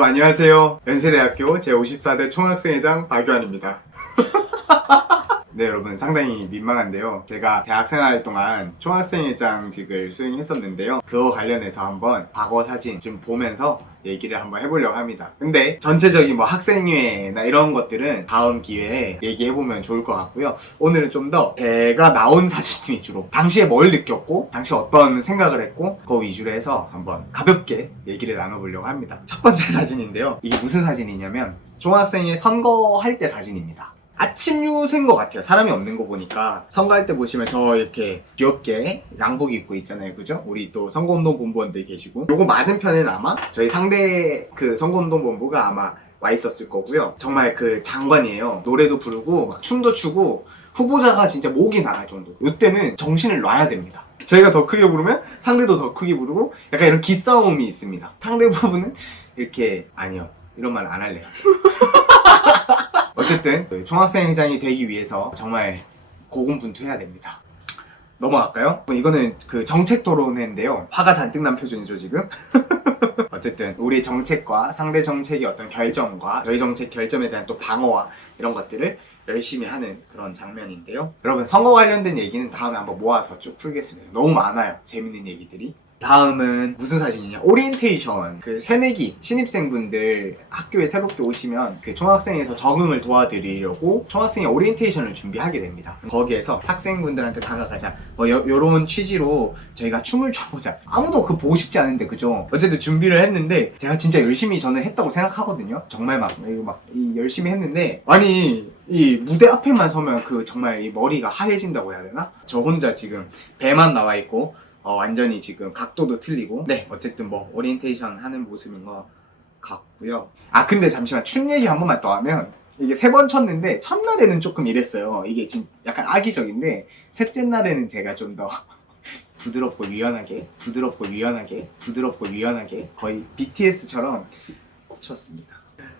여러분 안녕하세요. 연세대학교 제54대 총학생회장 박유한입니다. 네 여러분 상당히 민망한데요. 제가 대학생활 동안 총학생회장직을 수행했었는데요. 그거 관련해서 한번 과거 사진 좀 보면서 얘기를 한번 해보려고 합니다. 근데 전체적인 뭐 학생회나 이런 것들은 다음 기회에 얘기해보면 좋을 것 같고요. 오늘은 좀 더 제가 나온 사진 위주로 당시에 뭘 느꼈고 당시 어떤 생각을 했고 그거 위주로 해서 한번 가볍게 얘기를 나눠보려고 합니다. 첫 번째 사진인데요. 이게 무슨 사진이냐면 중학생회 선거할 때 사진입니다. 아침 유세인 것 같아요. 사람이 없는 거 보니까 선거할 때 보시면 저 이렇게 귀엽게 양복 입고 있잖아요. 그죠? 우리 또 선거운동 본부원들 계시고 요거 맞은편에는 아마 저희 상대 그 선거운동 본부가 아마 와 있었을 거고요. 정말 그 장관이에요. 노래도 부르고 막 춤도 추고 후보자가 진짜 목이 나갈 정도. 이때는 정신을 놔야 됩니다. 저희가 더 크게 부르면 상대도 더 크게 부르고 약간 이런 기싸움이 있습니다. 상대 부부는 이렇게 아니요. 이런 말 안 할래요. 어쨌든 그 총학생회장이 되기 위해서 정말 고군분투해야 됩니다. 넘어갈까요? 이거는 그 정책 토론회인데요. 화가 잔뜩 난 표정이죠 지금. 어쨌든 우리 정책과 상대 정책의 어떤 결정과 저희 정책 결정에 대한 또 방어와 이런 것들을 열심히 하는 그런 장면인데요. 여러분 선거 관련된 얘기는 다음에 한번 모아서 쭉 풀겠습니다. 너무 많아요. 재밌는 얘기들이. 다음은 무슨 사진이냐? 오리엔테이션. 그 새내기 신입생분들 학교에 새롭게 오시면 그 총학생에서 적응을 도와드리려고 총학생의 오리엔테이션을 준비하게 됩니다. 거기에서 학생분들한테 다가가자. 뭐 요, 요런 취지로 저희가 춤을 춰보자. 아무도 그 보고 싶지 않은데 그죠? 어쨌든 준비를 했는데 제가 진짜 열심히 저는 했다고 생각하거든요. 정말 막 이거 막 이 열심히 했는데 아니 이 무대 앞에만 서면 그 정말 이 머리가 하얘진다고 해야 되나? 저 혼자 지금 배만 나와 있고 어, 완전히 지금 각도도 틀리고 네. 어쨌든 뭐 오리엔테이션 하는 모습인 것 같고요. 아 근데 잠시만 춤 얘기 한 번만 더 하면 이게 세 번 쳤는데 첫날에는 조금 이랬어요. 이게 지금 약간 악의적인데 셋째 날에는 제가 좀 더 부드럽고 유연하게 부드럽고 유연하게 부드럽고 유연하게 거의 BTS처럼 췄습니다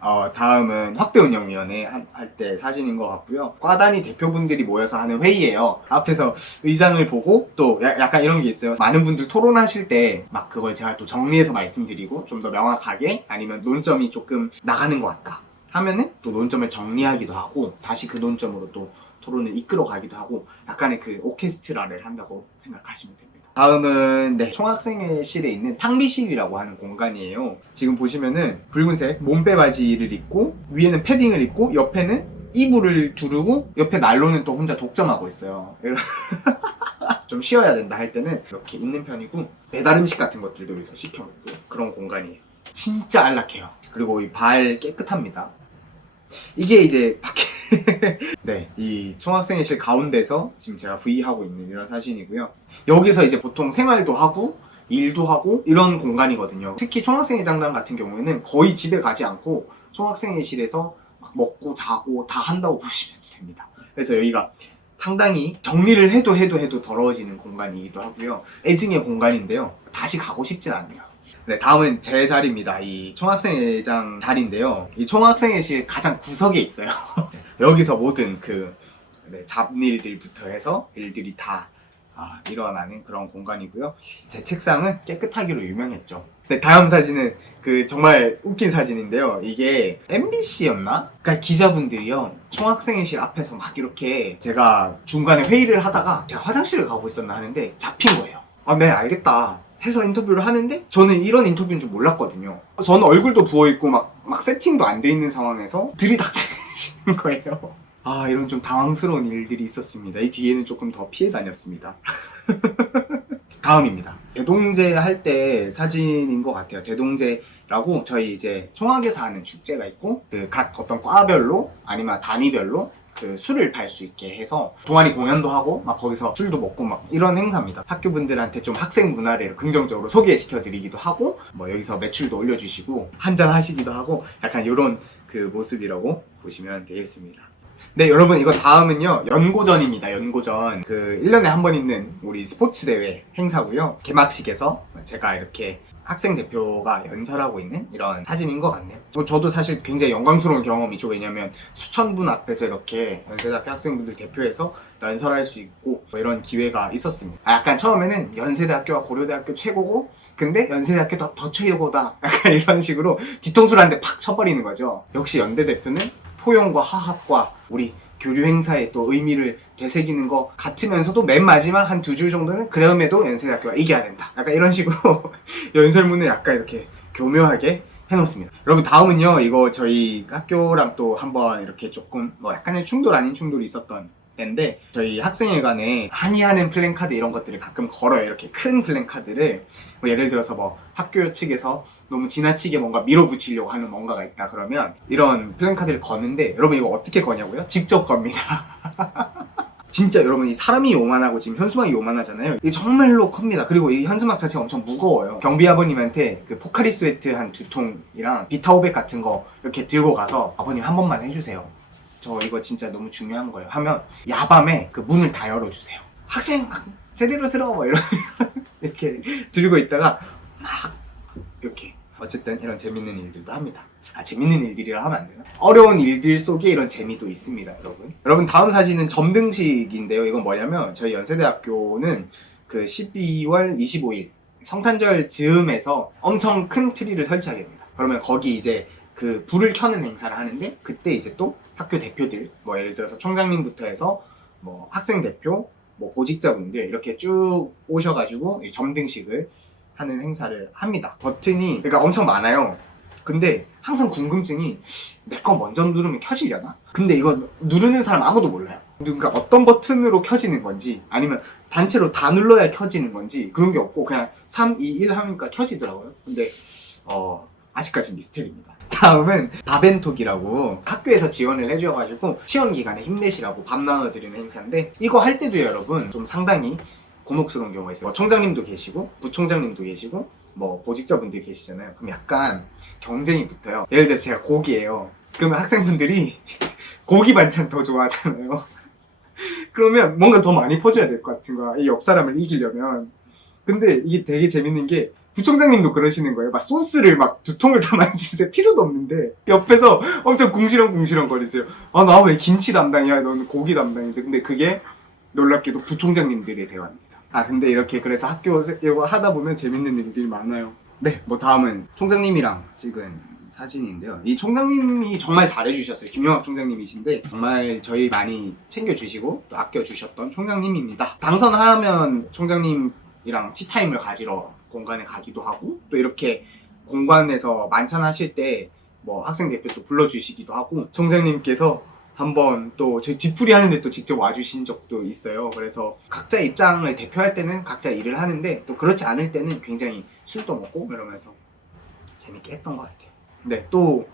어, 다음은 확대운영위원회 할 때 사진인 것 같고요. 과단위 대표분들이 모여서 하는 회의예요. 앞에서 의장을 보고 또 야- 약간 이런 게 있어요. 많은 분들 토론하실 때 막 그걸 제가 또 정리해서 말씀드리고 좀 더 명확하게 아니면 논점이 조금 나가는 것 같다 하면은 또 논점을 정리하기도 하고 다시 그 논점으로 또 토론을 이끌어 가기도 하고 약간의 그 오케스트라를 한다고 생각하시면 됩니다. 다음은 네, 총학생회실에 있는 탕비실이라고 하는 공간이에요. 지금 보시면은 붉은색 몸빼 바지를 입고 위에는 패딩을 입고 옆에는 이불을 두르고 옆에 난로는 또 혼자 독점하고 있어요. 좀 쉬어야 된다 할 때는 이렇게 있는 편이고 배달 음식 같은 것들도 여기서 시켜 먹고 그런 공간이에요. 진짜 안락해요. 그리고 이 발 깨끗합니다. 이게 이제 밖에 네, 이 총학생회실 가운데서 지금 제가 V 하고 있는 이런 사진이고요. 여기서 이제 보통 생활도 하고 일도 하고 이런 공간이거든요. 특히 총학생회 장단 같은 경우에는 거의 집에 가지 않고 총학생회실에서 막 먹고 자고 다 한다고 보시면 됩니다. 그래서 여기가 상당히 정리를 해도 해도 해도 더러워지는 공간이기도 하고요. 애증의 공간인데요. 다시 가고 싶진 않네요. 네, 다음은 제 자리입니다. 이 총학생회장 자리인데요. 이 총학생회실 가장 구석에 있어요. 여기서 모든 그 네, 잡일들부터 해서 일들이 다 아, 일어나는 그런 공간이고요. 제 책상은 깨끗하기로 유명했죠. 네, 다음 사진은 그 정말 웃긴 사진인데요. 이게 MBC였나? 그러니까 기자분들이요. 총학생회실 앞에서 막 이렇게 제가 중간에 회의를 하다가 제가 화장실을 가고 있었나 하는데 잡힌 거예요. 아, 네, 알겠다. 해서 인터뷰를 하는데 저는 이런 인터뷰인 줄 몰랐거든요. 저는 얼굴도 부어있고 막, 막 세팅도 안 돼 있는 상황에서 들이닥치 시는 거예요. 아, 이런 좀 당황스러운 일들이 있었습니다. 이 뒤에는 조금 더 피해 다녔습니다. 다음입니다. 대동제 할 때 사진인 것 같아요. 대동제라고 저희 이제 총학에서 하는 축제가 있고 그 각 어떤 과별로 아니면 단위별로 그 술을 팔수 있게 해서 동아리 공연도 하고 막 거기서 술도 먹고 막 이런 행사입니다. 학교 분들한테 좀 학생 문화를 긍정적으로 소개시켜 드리기도 하고 뭐 여기서 매출도 올려주시고 한잔 하시기도 하고 약간 이런 그 모습이라고 보시면 되겠습니다. 네, 여러분, 이거 다음은요, 연고전입니다, 연고전. 그, 1년에 한 번 있는 우리 스포츠 대회 행사고요 개막식에서 제가 이렇게 학생 대표가 연설하고 있는 이런 사진인 것 같네요. 뭐 저도 사실 굉장히 영광스러운 경험이죠. 왜냐면 수천 분 앞에서 이렇게 연세대학교 학생분들 대표해서 연설할 수 있고 뭐 이런 기회가 있었습니다. 아, 약간 처음에는 연세대학교가 고려대학교 최고고 근데 연세대학교 더, 더 최고다. 약간 이런 식으로 뒤통수를 한 대 팍 쳐버리는 거죠. 역시 연대 대표는 포용과 화합과 우리 교류 행사의 또 의미를 되새기는 것 같으면서도 맨 마지막 한 두 줄 정도는 그럼에도 연세대학교가 이겨야 된다. 약간 이런 식으로 연설문을 약간 이렇게 교묘하게 해놓습니다. 여러분 다음은요 이거 저희 학교랑 또 한번 이렇게 조금 뭐 약간의 충돌 아닌 충돌이 있었던 때인데 저희 학생회관에 항의하는 플랜카드 이런 것들을 가끔 걸어요. 이렇게 큰 플랜카드를 뭐 예를 들어서 뭐 학교 측에서 너무 지나치게 뭔가 밀어붙이려고 하는 뭔가가 있다 그러면 이런 플랜카드를 거는데 여러분 이거 어떻게 거냐고요? 직접 겁니다. 진짜 여러분 이 사람이 요만하고 지금 현수막이 요만하잖아요. 이게 정말로 큽니다. 그리고 이 현수막 자체가 엄청 무거워요. 경비 아버님한테 그 포카리 스웨트 한 두 통이랑 비타오백 같은 거 이렇게 들고 가서 아버님 한 번만 해주세요. 저 이거 진짜 너무 중요한 거예요. 하면 야밤에 그 문을 다 열어주세요. 학생 제대로 들어 뭐 이런 이렇게 들고 있다가 막 이렇게 어쨌든 이런 재밌는 일들도 합니다. 아 재밌는 일들이라 하면 안 되나? 어려운 일들 속에 이런 재미도 있습니다, 여러분. 여러분 다음 사진은 점등식인데요. 이건 뭐냐면 저희 연세대학교는 그 12월 25일 성탄절 즈음에서 엄청 큰 트리를 설치하게 됩니다. 그러면 거기 이제 그 불을 켜는 행사를 하는데 그때 이제 또 학교 대표들 뭐 예를 들어서 총장님부터 해서 뭐 학생 대표 뭐 보직자분들 이렇게 쭉 오셔가지고 이 점등식을 하는 행사를 합니다. 버튼이 그러니까 엄청 많아요. 근데 항상 궁금증이 내 거 먼저 누르면 켜지려나? 근데 이거 누르는 사람 아무도 몰라요. 그러니까 어떤 버튼으로 켜지는 건지 아니면 단체로 다 눌러야 켜지는 건지 그런 게 없고 그냥 3, 2, 1 하니까 켜지더라고요. 근데 어 아직까지 미스테리입니다. 다음은 바벤톡이라고 학교에서 지원을 해주셔가지고 시험 기간에 힘내시라고 밥 나눠드리는 행사인데 이거 할 때도 여러분 좀 상당히 곤혹스러운 경우가 있어요. 뭐 총장님도 계시고 부총장님도 계시고 뭐 보직자분들이 계시잖아요. 그럼 약간 경쟁이 붙어요. 예를 들어서 제가 고기예요. 그러면 학생분들이 고기 반찬 더 좋아하잖아요. 그러면 뭔가 더 많이 퍼줘야 될 것 같은 거야. 이 옆 사람을 이기려면. 근데 이게 되게 재밌는 게 부총장님도 그러시는 거예요. 막 소스를 막 두 통을 다 많이 주세요. 필요도 없는데 옆에서 엄청 궁시렁궁시렁 거리세요. 아 나 왜 김치 담당이야? 너는 고기 담당인데. 근데 그게 놀랍게도 부총장님들의 대화입니다. 아 근데 이렇게 그래서 학교 세- 이거 하다 보면 재밌는 일들이 많아요. 네, 뭐 다음은 총장님이랑 찍은 사진인데요. 이 총장님이 정말 잘해주셨어요. 김영학 총장님이신데 정말 저희 많이 챙겨주시고 또 아껴주셨던 총장님입니다. 당선하면 총장님이랑 티타임을 가지러 공간에 가기도 하고 또 이렇게 공간에서 만찬 하실 때 뭐 학생 대표 또 불러주시기도 하고 총장님께서 한번 또 저희 뒤풀이 하는데 또 직접 와주신 적도 있어요. 그래서 각자 입장을 대표할 때는 각자 일을 하는데 또 그렇지 않을 때는 굉장히 술도 먹고 이러면서 재밌게 했던 것 같아요. 네, 또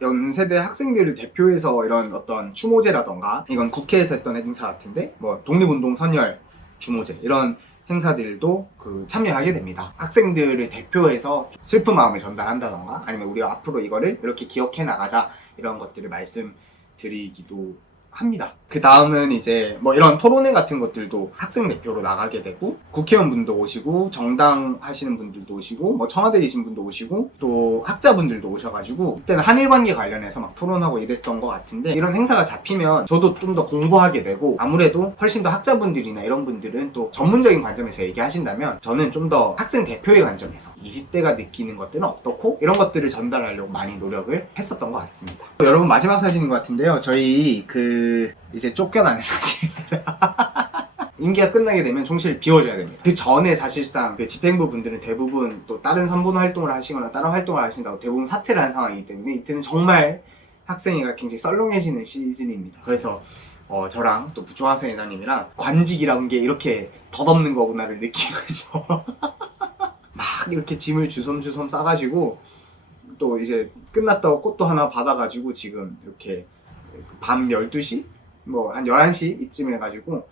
연세대 학생들을 대표해서 이런 어떤 추모제라던가 이건 국회에서 했던 행사 같은데 뭐 독립운동 선열 주모제 이런 행사들도 그 참여하게 됩니다. 학생들을 대표해서 슬픈 마음을 전달한다던가 아니면 우리가 앞으로 이거를 이렇게 기억해 나가자 이런 것들을 말씀 드리기도 합니다. 그 다음은 이제 뭐 이런 토론회 같은 것들도 학생 대표로 나가게 되고 국회의원분도 오시고 정당 하시는 분들도 오시고 뭐 청와대 계신 분도 오시고 또 학자분들도 오셔가지고 그때는 한일 관계 관련해서 막 토론하고 이랬던 것 같은데 이런 행사가 잡히면 저도 좀 더 공부하게 되고 아무래도 훨씬 더 학자분들이나 이런 분들은 또 전문적인 관점에서 얘기하신다면 저는 좀 더 학생 대표의 관점에서 20대가 느끼는 것들은 어떻고 이런 것들을 전달하려고 많이 노력을 했었던 것 같습니다. 여러분 마지막 사진인 것 같은데요. 저희 그 이제 쫓겨나는 사진입니다. 임기가 끝나게 되면 총실을 비워줘야 됩니다. 그 전에 사실상 그 집행부 분들은 대부분 또 다른 선본 활동을 하시거나 다른 활동을 하신다고 대부분 사퇴를 한 상황이기 때문에 이때는 정말 학생회가 굉장히 썰렁해지는 시즌입니다. 그래서 어, 저랑 또 부총학생 회장님이랑 관직이라는 게 이렇게 덧없는 거구나를 느끼면서 막 이렇게 짐을 주섬주섬 싸가지고 또 이제 끝났다고 꽃도 하나 받아가지고 지금 이렇게 밤 12시? 뭐 한 11시 이쯤 해가지고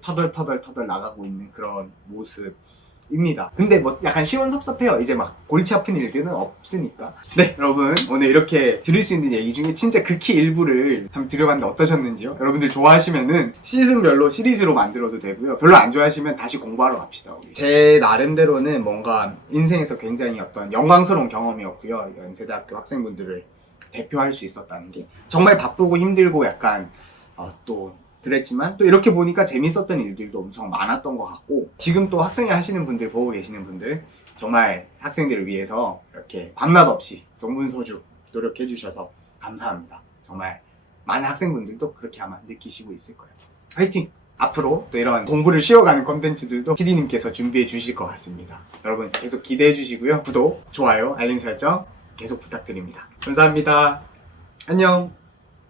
터덜터덜 터덜 나가고 있는 그런 모습입니다. 근데 뭐 약간 시원섭섭해요. 이제 막 골치 아픈 일들은 없으니까. 네, 여러분 오늘 이렇게 들을 수 있는 얘기 중에 진짜 극히 일부를 한번 드려봤는데 어떠셨는지요? 여러분들 좋아하시면은 시즌별로 시리즈로 만들어도 되고요. 별로 안 좋아하시면 다시 공부하러 갑시다. 우리. 제 나름대로는 뭔가 인생에서 굉장히 어떤 영광스러운 경험이었고요. 연세대학교 학생분들을 대표할 수 있었다는 게 정말 바쁘고 힘들고 약간 어, 또 그랬지만 또 이렇게 보니까 재밌었던 일들도 엄청 많았던 것 같고 지금 또 학생회 하시는 분들 보고 계시는 분들 정말 학생들을 위해서 이렇게 밤낮 없이 동분서주 노력해 주셔서 감사합니다. 정말 많은 학생분들도 그렇게 아마 느끼시고 있을 거예요. 화이팅! 앞으로 또 이런 공부를 쉬어가는 컨텐츠들도 PD님께서 준비해 주실 것 같습니다. 여러분 계속 기대해 주시고요. 구독, 좋아요, 알림 설정 계속 부탁드립니다. 감사합니다. 안녕!